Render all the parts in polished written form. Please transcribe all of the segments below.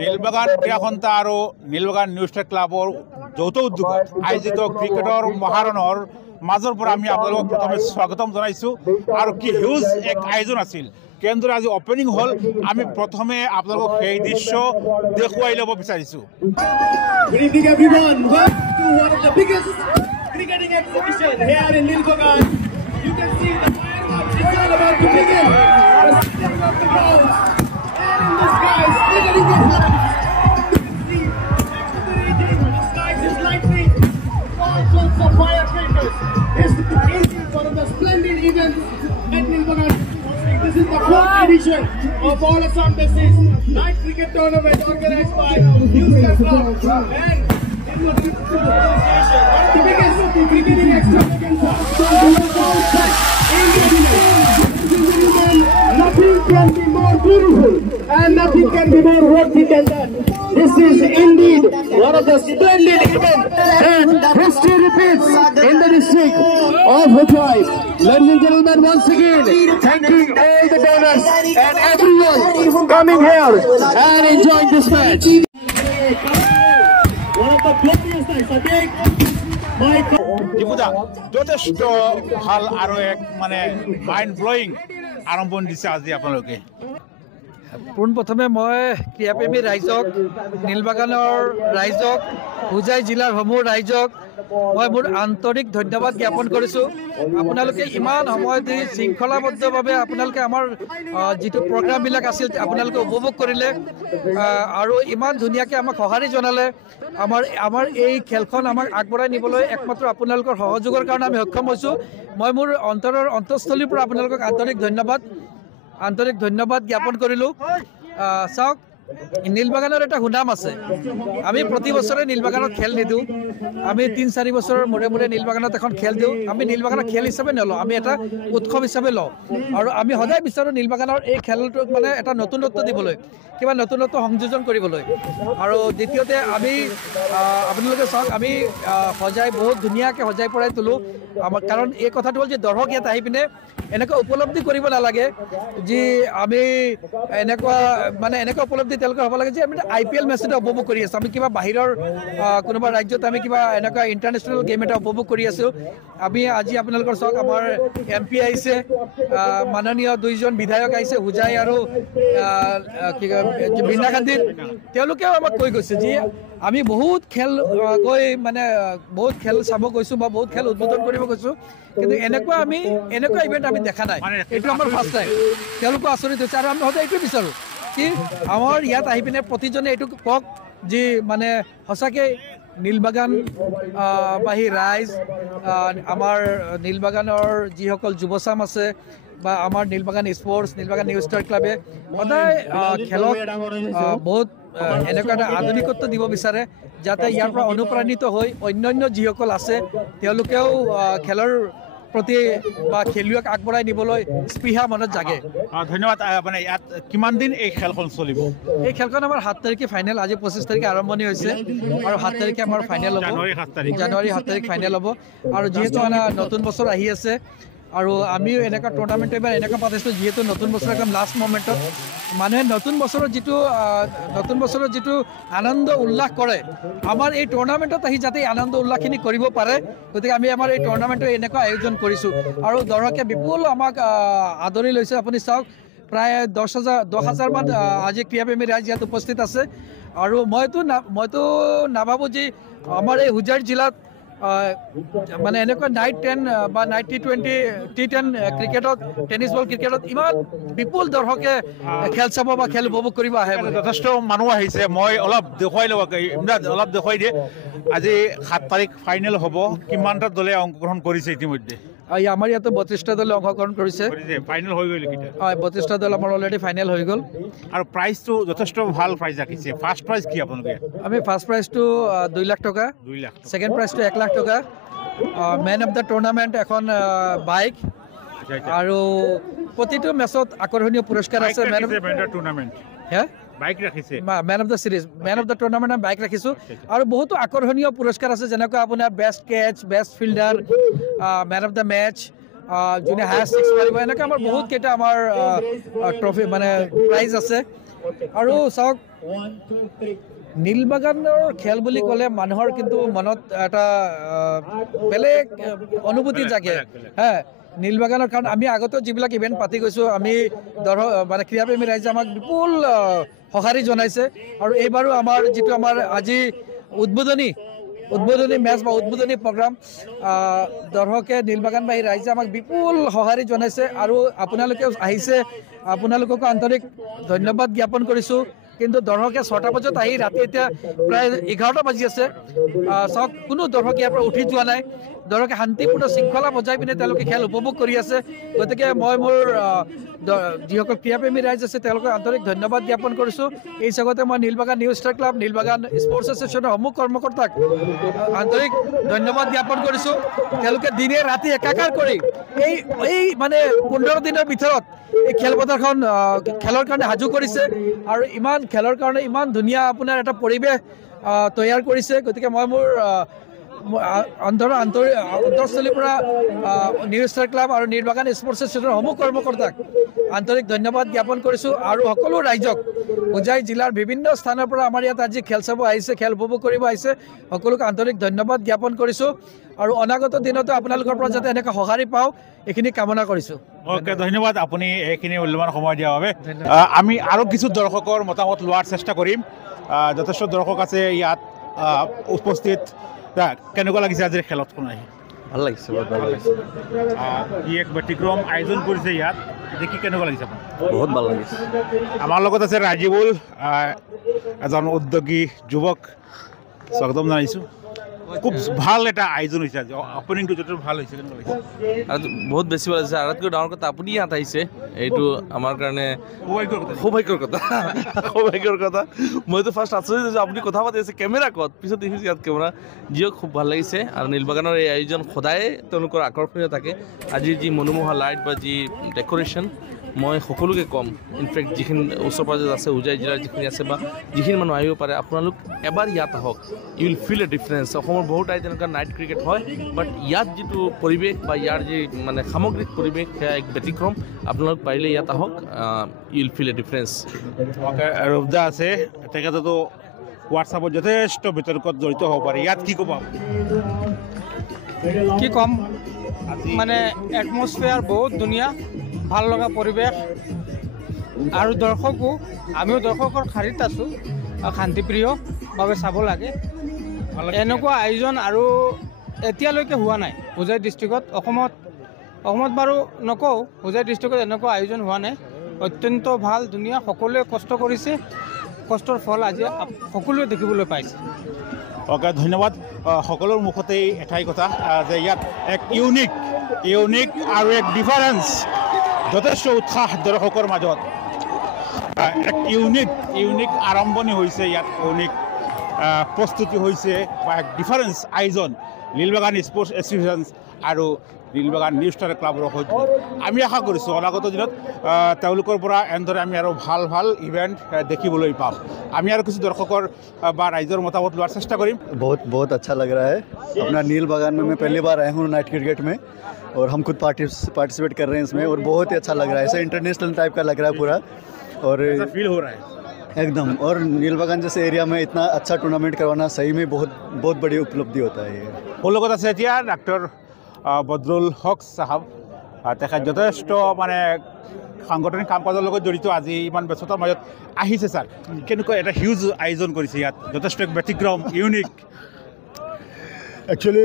নীলবাগান ক্ৰীড়া সন্থা আৰু নীলবাগান নিউজ ক্লাবৰ যৌথ উদ্যোগত আয়োজিত ক্ৰিকেটৰ মহাৰণৰ মাজৰ পৰা আমি আপোনালোকক প্ৰথমে স্বাগতম জনাইছোঁ আৰু কি হিউজ এক আয়োজন আছিল কেন্দ্ৰ আজি অপেনিং হ'ল আমি প্ৰথমে আপোনালোকক সেই দৃশ্য দেখুৱাই ল'ব বিচাৰিছোঁ Good evening everyone, welcome to one of the biggest cricketing exhibition here in Nilbagan. You can see the fireworks, it's all about to begin. The stadium of the grounds and in the skies, cricketing is on. You can see next to the region, the skies is lightning, all sorts of firecrackers. This is one of the splendid events at Nilbagan. This is the 4th edition of All Assam Basis Night Cricket Tournament organized by News Club and Nilbagan Association. One of the biggest cricketing extravaganzas in India. Nothing can be more beautiful and nothing can be more worthy than that. This is indeed one of the splendid events and history repeats in the district of Hujai. Ladies and gentlemen, once again, thanking all the donors and everyone coming here and enjoying this match. One of the glorious nights, I think. দীপুদা যথেষ্ট ভাল আৰু এক মানে mind blowing আৰম্ভণি দিছে আজি আপোনালোকে পোনপ্ৰথমে মই ক্ৰীড়াপ্ৰেমী ৰাইজক নীলবাগানৰ ৰাইজক হুজাই জিলাৰ সমূহ ৰাইজক মই মোৰ আন্তৰিক ধন্যবাদ জ্ঞাপন কৰিছোঁ আপোনালোকে ইমান সময় দি শৃংখলাবদ্ধভাৱে আপোনালোকে আমাৰ যিটো প্ৰগ্ৰামবিলাক আছিল আপোনালোকে উপভোগ কৰিলে আৰু ইমান ধুনীয়াকৈ আমাক সঁহাৰি জনালে আমাৰ এই খেলখন আমাক আগবঢ়াই নিবলৈ একমাত্ৰ আপোনালোকৰ সহযোগৰ কাৰণে আমি সক্ষম হৈছোঁ মই মোৰ অন্তঃস্থলীৰ পৰা আপোনালোকক আন্তৰিক ধন্যবাদ জ্ঞাপন কৰিলোঁ চাওক নীলবাগানৰ এটা সুনাম আছে আমি প্ৰতি বছৰে নীলবাগানত খেল নিদিওঁ আমি ৩-৪ বছৰৰ মূৰে মূৰে নীলবাগানত এখন খেল দিওঁ আমি নীলবাগানৰ খেল হিচাপে নলওঁ আমি এটা উৎসৱ হিচাপে লওঁ আৰু আমি সদায় বিচাৰোঁ নীলবাগানৰ এই খেলটোক মানে এটা নতুনত্ব দিবলৈ কিবা নতুনত্ব সংযোজন কৰিবলৈ আৰু দ্বিতীয়তে আমি আপোনালোকে চাওক আমি বহুত ধুনীয়াকৈ সজাই পৰাই তোলোঁ কাৰণ এই কথাটো হ'ল যে দৰ্শক ইয়াত আহি পিনে এনেকুৱা উপলব্ধি কৰিব নালাগে যে আমি এনেকুৱা উপলব্ধি তেওঁলোকে হ'ব লাগে যে আমি IPL মেচ এটা উপভোগ কৰি আছোঁ আমি কিবা বাহিৰৰ কোনোবা ৰাজ্যত আমি কিবা এনেকুৱা ইণ্টাৰনেশ্যনেল গেম এটা উপভোগ কৰি আছোঁ আমি আজি আপোনালোকৰ চাওক আমাৰ MP আহিছে মাননীয় 2জন বিধায়ক আহিছে হুজাই আৰু বীণা গান্ধীৰ তেওঁলোকেও আমাক কৈ গৈছে যে আমি বহুত খেল বহুত খেল চাব গৈছোঁ বা বহুত খেল উদ্বোধন কৰিব গৈছোঁ কিন্তু এনেকুৱা ইভেণ্ট আমি দেখা নাই এইটো আমাৰ ফাৰ্ষ্ট টাইম তেওঁলোকো আচৰিত হৈছে আৰু আমি সদায় এইটোৱে বিচাৰোঁ কি আমাৰ ইয়াত আহি পিনে প্ৰতিজনে এইটো কওক যে মানে সঁচাকৈ নীলবাগানবাসী ৰাইজ আমাৰ নীলবাগানৰ যিসকল যুৱচাম আছে বা আমাৰ Nilbagan sports Nilbagan news star ক্লাবে সদায় খেলক বহুত এনেকুৱা এটা আধুনিকত্ব দিব বিচাৰে যাতে ইয়াৰ পৰা অনুপ্ৰাণিত হৈ অন্যান্য যিসকল আছে তেওঁলোকেও খেলৰ প্ৰতি বা খেলুৱৈক আগবঢ়াই নিবলৈ স্পৃহা মনত জাগে ধন্যবাদ মানে ইয়াত কিমান দিন এই খেলখন চলিব এই খেলখন আমাৰ 7 তাৰিখে ফাইনেল আজি 25 তাৰিখে আৰম্ভণি হৈছে আৰু 7 তাৰিখে আমাৰ ফাইনেল হ'ব জানুৱাৰী 7 তাৰিখ ফাইনেল হ'ব আৰু যিহেতু নতুন বছৰ আহি আছে আৰু আমিও এনেকুৱা টুৰ্ণামেণ্ট এবাৰ এনেকুৱা পাতিছোঁ যিহেতু নতুন বছৰ একদম লাষ্ট মমেণ্টত মানুহে নতুন বছৰত যিটো আনন্দ উল্লাস কৰে আমাৰ এই টুৰ্ণামেণ্টত আহি যাতে আনন্দ উল্লাসখিনি কৰিব পাৰে গতিকে আমি আমাৰ এই টুৰ্ণামেণ্টটো এনেকুৱা আয়োজন কৰিছোঁ আৰু দৰ্শকে বিপুল আমাক আদৰি লৈছে আপুনি চাওক প্ৰায় 10,000 মান আজি ক্ৰীড়াপ্ৰেমী ৰাইজ ইয়াত উপস্থিত আছে আৰু মইতো নাভাবোঁ যে আমাৰ এই হুজাই জিলাত মানে এনেকুৱা নাইট 10 বা নাইট T20 ক্ৰিকেটত টেনিছ বল ক্ৰিকেটত ইমান বিপুল দৰ্শকে খেল চাব বা খেল উপভোগ কৰিব আহে যথেষ্ট মানুহ আহিছে মই অলপ দেখুৱাই ল'ব অলপ দেখুৱাই দিয়ে আজি 7 তাৰিখ ফাইনেল হ'ব কিমানটা দলে অংশগ্ৰহণ কৰিছে ইতিমধ্যে আমাৰ ইয়াতে 32টা দলে অংশগ্ৰহণ কৰিছে ফাইনেল হৈ গ'ল হয় 32টা দল আমাৰ অলৰেডি ফাইনেল হৈ গ'ল আৰু প্ৰাইজটো যথেষ্ট ভাল প্ৰাইজ ৰাখিছে ফাৰ্ষ্ট প্ৰাইজ কি আপোনালোকে আমি ফাৰ্ষ্ট প্ৰাইজটো 2 লাখ টকা ছেকেণ্ড প্ৰাইজটো 1 লাখ টকা মেন অফ দ্য টুৰ্ণামেণ্ট এখন বাইক আৰু প্ৰতিটো মেচত আকৰ্ষণীয় পুৰস্কাৰ আছে man of the tournament bike ৰাখিছে man of the series man of the tournament আমি বাইক ৰাখিছোঁ আৰু বহুতো আকৰ্ষণীয় পুৰস্কাৰ আছে যেনেকুৱা আপোনাৰ best catch best fielder man of the match যোনে হায়েষ্ট ছিক্স মাৰিব এনেকৈ আমাৰ বহুত কেইটা আমাৰ ট্ৰফি মানে প্ৰাইজ আছে আৰু চাওক 1, 2, 3. নীলবাগানৰ খেল বুলি ক'লে মানুহৰ কিন্তু মনত এটা বেলেগ অনুভূতি জাগে হা নীলবাগানৰ কাৰণ আমি আগতেও যিবিলাক ইভেণ্ট পাতি গৈছোঁ আমি মানে ক্ৰীড়াপ্ৰেমী ৰাইজে আমাক বিপুল সঁহাৰি জনাইছে আৰু এইবাৰো আমাৰ যিটো আমাৰ আজি উদ্বোধনী মেচ বা উদ্বোধনী প্ৰগ্ৰাম দৰ্শকে নীলবাগানবাসী ৰাইজে আমাক বিপুল সঁহাৰি জনাইছে আৰু আপোনালোকেও আহিছে আপোনালোককো আন্তৰিক ধন্যবাদ জ্ঞাপন কৰিছোঁ কিন্তু দৰ্শকে 6টা বজাত আহি ৰাতি এতিয়া প্ৰায় 11টা বাজি আছে চাওক কোনো দৰ্শক ইয়াৰ পৰা উঠি যোৱা নাই দৰ্শকে শান্তিপূৰ্ণ শৃংখলা বজাই পিনে তেওঁলোকে খেল উপভোগ কৰি আছে গতিকে মই মোৰ যিসকল ক্ৰীড়াপ্ৰেমী ৰাইজ আছে তেওঁলোকক আন্তৰিক ধন্যবাদ জ্ঞাপন কৰিছোঁ এই জগতে মই Nilbagan new star club Nilbagan sports এছ'চিয়েশ্যনৰ সমূহ কৰ্মকৰ্তাক আন্তৰিক ধন্যবাদ জ্ঞাপন কৰিছোঁ তেওঁলোকে দিনে ৰাতি একাকাৰ কৰি এই মানে 15 দিনৰ ভিতৰত এই খেলপথাৰখন খেলৰ কাৰণে সাজু কৰিছে আৰু ইমান খেলৰ কাৰণে ইমান ধুনীয়া আপোনাৰ এটা পৰিৱেশ তৈয়াৰ কৰিছে গতিকে মই মোৰ অন্তৰস্থলীৰ পৰা নিউ ষ্টাৰ ক্লাব আৰু নীলবাগান স্পৰ্টছ এছ'চিয়েশ্যনৰ সমূহ কৰ্মকৰ্তাক আন্তৰিক ধন্যবাদ জ্ঞাপন কৰিছোঁ আৰু সকলো ৰাইজক হোজাই জিলাৰ বিভিন্ন স্থানৰ পৰা আমাৰ ইয়াত আজি খেল চাব আহিছে খেল উপভোগ কৰিব আহিছে সকলোকে আন্তৰিক ধন্যবাদ জ্ঞাপন কৰিছোঁ আৰু অনাগত দিনতো আপোনালোকৰ পৰা যাতে এনেকৈ সঁহাৰি পাওঁ এইখিনি কামনা কৰিছোঁ ওকে ধন্যবাদ আপুনি এইখিনি মূল্যৱান সময় দিয়াৰ বাবে আমি আৰু কিছু দৰ্শকৰ মতামত লোৱাৰ চেষ্টা কৰিম যথেষ্ট দৰ্শক আছে ইয়াত উপস্থিত কেনেকুৱা লাগিছে আজিৰ খেলতখন আহি ভাল লাগিছে বহুত ভাল লাগিছে ই এক ব্যতিক্ৰম আয়োজন কৰিছে ইয়াত দেখি কেনেকুৱা লাগিছে আপোনাৰ বহুত ভাল লাগিছে আমাৰ লগত আছে ৰাজীবুল এজন উদ্যোগী যুৱক স্বাগতম জনাইছোঁ খুব ভাল এটা আয়োজন হৈছে আজি অপেনিংটো যথেষ্ট ভাল হৈছে কেনেকুৱা লাগিছে আৰু বহুত বেছি ভাল লাগিছে আটাইতকৈ ডাঙৰ কথা আপুনি ইয়াত আহিছে এইটো আমাৰ কাৰণে সৌভাগ্যৰ কথা মইতো ফাৰ্ষ্ট আচৰিত হৈছোঁ আপুনি কথা পাতি আছে কেমেৰা ক'ত পিছত দেখিছোঁ ইয়াত কেমেৰা যিয়ক খুব ভাল লাগিছে আৰু নীলবাগানৰ এই আয়োজন সদায়ে তেওঁলোকৰ আকৰ্ষণীয় থাকে আজিৰ যি মনোমোহা লাইট বা যি ডেক'ৰেশ্যন মই সকলোকে ক'ম ইনফেক্ট যিখিনি ওচৰ পাজৰত আছে হোজাই জিলাৰ যিখিনি আছে বা যিখিনি মানুহ আহিব পাৰে আপোনালোক এবাৰ ইয়াত আহক you will feel a difference অসমৰ বহুত ঠাইত তেনেকুৱা নাইট ক্ৰিকেট হয় বাট ইয়াত যিটো পৰিৱেশ বা ইয়াৰ যি মানে সামগ্ৰিক পৰিৱেশ সেয়া এক ব্যতিক্ৰম আপোনালোক পাৰিলে ইয়াত আহক you will feel a difference ৰূপদা আছে তেখেতেতো হোৱাটছআপত যথেষ্ট বিতৰ্কত জড়িত হ'ব পাৰে ইয়াত কি ক'ব কি ক'ম মানে এটমছফিয়াৰ বহুত ধুনীয়া ভাল লগা পৰিৱেশ আৰু দৰ্শকো আমিও দৰ্শকৰ শাৰীত আছোঁ শান্তিপ্ৰিয়ভাৱে চাব লাগে এনেকুৱা আয়োজন আৰু এতিয়ালৈকে হোৱা নাই হোজাই ডিষ্ট্ৰিক্টত অসমত বাৰু নকওঁ হোজাই ডিষ্ট্ৰিক্টত এনেকুৱা আয়োজন হোৱা নাই অত্যন্ত ভাল ধুনীয়া সকলোৱে কষ্ট কৰিছে কষ্টৰ ফল আজি সকলোৱে দেখিবলৈ পাইছে অ'কে ধন্যবাদ সকলোৰ মুখতেই এটাই কথা যে ইয়াত এক ইউনিক আৰু এক ডিফাৰেঞ্চ যথেষ্ট উৎসাহ দৰ্শকৰ মাজত এক ইউনিক আৰম্ভণি হৈছে ইয়াত ইউনিক প্ৰস্তুতি হৈছে বা এক ডিফাৰেঞ্চ আয়োজন নীলবাগান স্পৰ্টছ এছ'চিয়েশ্যন আৰু নীলবাগান নিউ ষ্টাৰ ক্লাবৰ সৈতে আমি আশা কৰিছোঁ অনাগত দিনত তেওঁলোকৰ পৰা এনেদৰে আমি আৰু ভাল ইভেণ্ট দেখিবলৈ পাম আমি আৰু কিছু দৰ্শকৰ বা ৰাইজৰ মতামত লোৱাৰ চেষ্টা কৰিম बहुत अच्छा लग रहा है अपना नीलबागान में मैं पहली बार आया हूँ नाइट क्रिकेट में और हम खुद पार्टिसिपेट कर रहे हैं इसमें और बहुत ही अच्छा लग रहा है ऐसा इंटरनेशनल टाइप का लग रहा है पूरा और फील हो रहा है एकदम और नीलबागान जैसे एरिया में इतना अच्छा टूर्नामेंट करवाना सही में बहुत बड़ी उपलब्धि होता है ये মোৰ লগত আছে এতিয়া ডাক্তৰ বদৰুল হক চাহাব তেখেত যথেষ্ট মানে সাংগঠনিক কাম কাজৰ লগত জড়িত আজি ইমান ব্যস্ততাৰ মাজত আহিছে ছাৰ কেনেকুৱা এটা হিউজ আয়োজন কৰিছে ইয়াত যথেষ্ট এক ব্যতিক্ৰম ইউনিক একচুৱেলি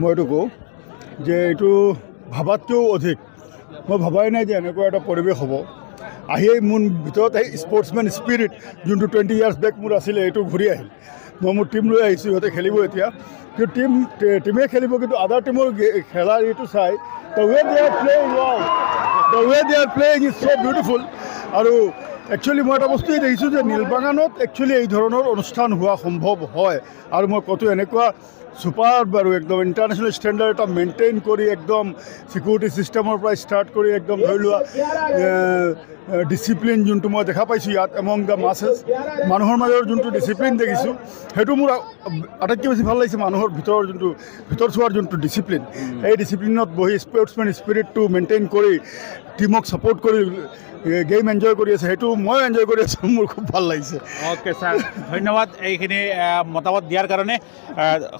মই এইটো কওঁ যে এইটো ভাবাতকৈও অধিক মই ভবাই নাই যে এনেকুৱা এটা পৰিৱেশ হ'ব আহিয়েই মোৰ ভিতৰত এই স্পৰ্টছমেন স্পিৰিট যোনটো 20 ইয়াৰ্ছ বেক মোৰ আছিলে এইটো ঘূৰি আহিল মই মোৰ টীম লৈ আহিছোঁ সিহঁতে খেলিব এতিয়া কিন্তু টীমে খেলিব কিন্তু আদাৰ টীমৰ খেলাৰ এইটো চাই the way they are playing is so' beautiful আৰু একচুৱেলি মই এটা বস্তুৱেই দেখিছোঁ যে নীলবাগানত একচুৱেলি এই ধৰণৰ অনুষ্ঠান হোৱা সম্ভৱ হয় আৰু মই কতো এনেকুৱা সুপাৰ বাৰু একদম ইণ্টাৰনেশ্যনেল ষ্টেণ্ডাৰ্ড এটা মেইনটেইন কৰি একদম ছিকিউৰিটি ছিষ্টেমৰ পৰা ষ্টাৰ্ট কৰি একদম ধৰি লোৱা ডিচিপ্লিন যোনটো মই দেখা পাইছোঁ ইয়াত এমং দ্য মাছেছ মানুহৰ মাজৰ যোনটো ডিচিপ্লিন দেখিছোঁ সেইটো মোৰ আটাইতকৈ বেছি ভাল লাগিছে মানুহৰ ভিতৰ চোৱাৰ যোনটো ডিচিপ্লিন এই ডিচিপ্লিনত বহি স্পৰ্টছমেন স্পিৰিটটো মেইনটেইন কৰি টিমক ছাপোৰ্ট কৰি গেম এনজয় কৰি আছে সেইটো মই এনজয় কৰি আছোঁ মোৰ খুব ভাল লাগিছে অ'কে ছাৰ ধন্যবাদ এইখিনি মতামত দিয়াৰ কাৰণে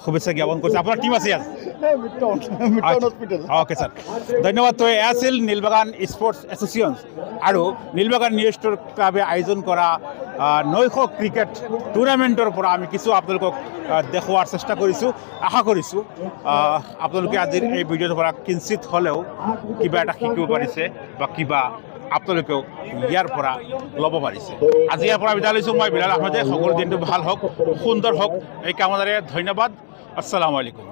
শুভেচ্ছা জ্ঞাপন কৰিছোঁ আপোনাৰ টীম আছে ইয়াত অ'কে ছাৰ ধন্যবাদ তো এয়া আছিল নীলবাগান স্পৰ্টছ এছ'চিয়েশ্যন আৰু নীলবাগান নিউজ ক্লাবে আয়োজন কৰা নৈশ ক্ৰিকেট টুৰ্ণামেণ্টৰ পৰা আমি কিছু আপোনালোকক দেখুওৱাৰ চেষ্টা কৰিছোঁ আশা কৰিছোঁ আপোনালোকে আজিৰ এই ভিডিঅ'টোৰ পৰা কিঞ্চিত হ'লেও কিবা এটা শিকিব পাৰিছে বা কিবা আপোনালোকেও ইয়াৰ পৰা ল'ব পাৰিছে আজি ইয়াৰ পৰা বিদায় লৈছোঁ মই বিলাল আহমেদে সকলো দিনটো ভাল হওক সুন্দৰ হওক এই কামনাৰে ধন্যবাদ আসসালামু আলাইকুম